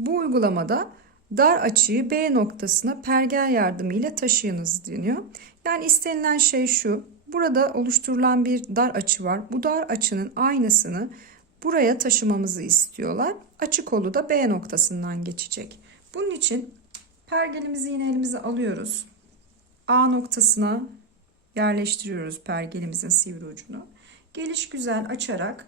Bu uygulamada dar açıyı B noktasına pergel yardımıyla taşıyınız deniyor. Yani istenilen şey şu. Burada oluşturulan bir dar açı var. Bu dar açının aynısını buraya taşımamızı istiyorlar. Açı kolu da B noktasından geçecek. Bunun için pergelimizi yine elimize alıyoruz. A noktasına yerleştiriyoruz pergelimizin sivri ucunu. Geliş güzel açarak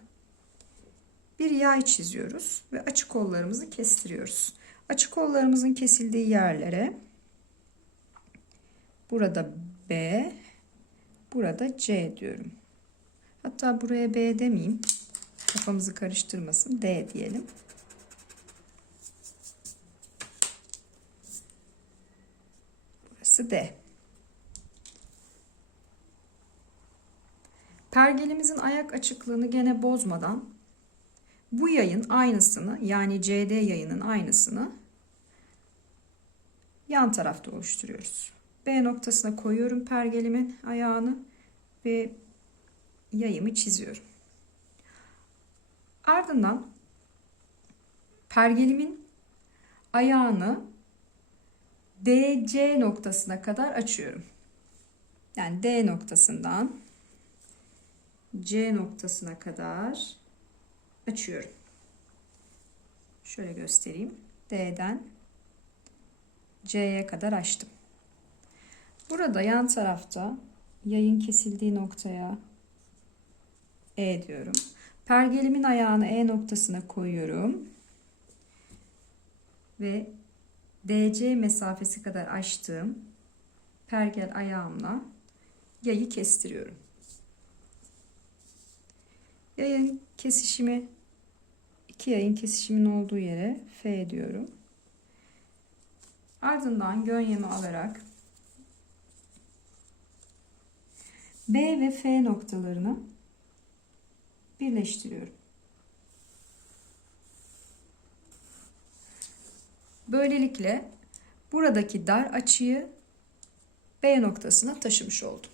bir yay çiziyoruz ve açık kollarımızı kestiriyoruz. Açık kollarımızın kesildiği yerlere burada B, burada C diyorum. Hatta buraya B demeyeyim. Kafamızı karıştırmasın. D diyelim. Burası D. Pergelimizin ayak açıklığını gene bozmadan bu yayın aynısını yani CD yayının aynısını yan tarafta oluşturuyoruz. B noktasına koyuyorum pergelimin ayağını ve yayımı çiziyorum. Ardından pergelimin ayağını DC noktasına kadar açıyorum. Yani D noktasından C noktasına kadar açıyorum. Şöyle göstereyim. D'den C'ye kadar açtım. Burada yan tarafta yayın kesildiği noktaya E diyorum. Pergelimin ayağını E noktasına koyuyorum. Ve DC mesafesi kadar açtığım pergel ayağımla yayı kestiriyorum. Yayın kesişimi iki yayın kesişimin olduğu yere F diyorum. Ardından gönyemi alarak B ve F noktalarını birleştiriyorum. Böylelikle buradaki dar açıyı B noktasına taşımış oldum.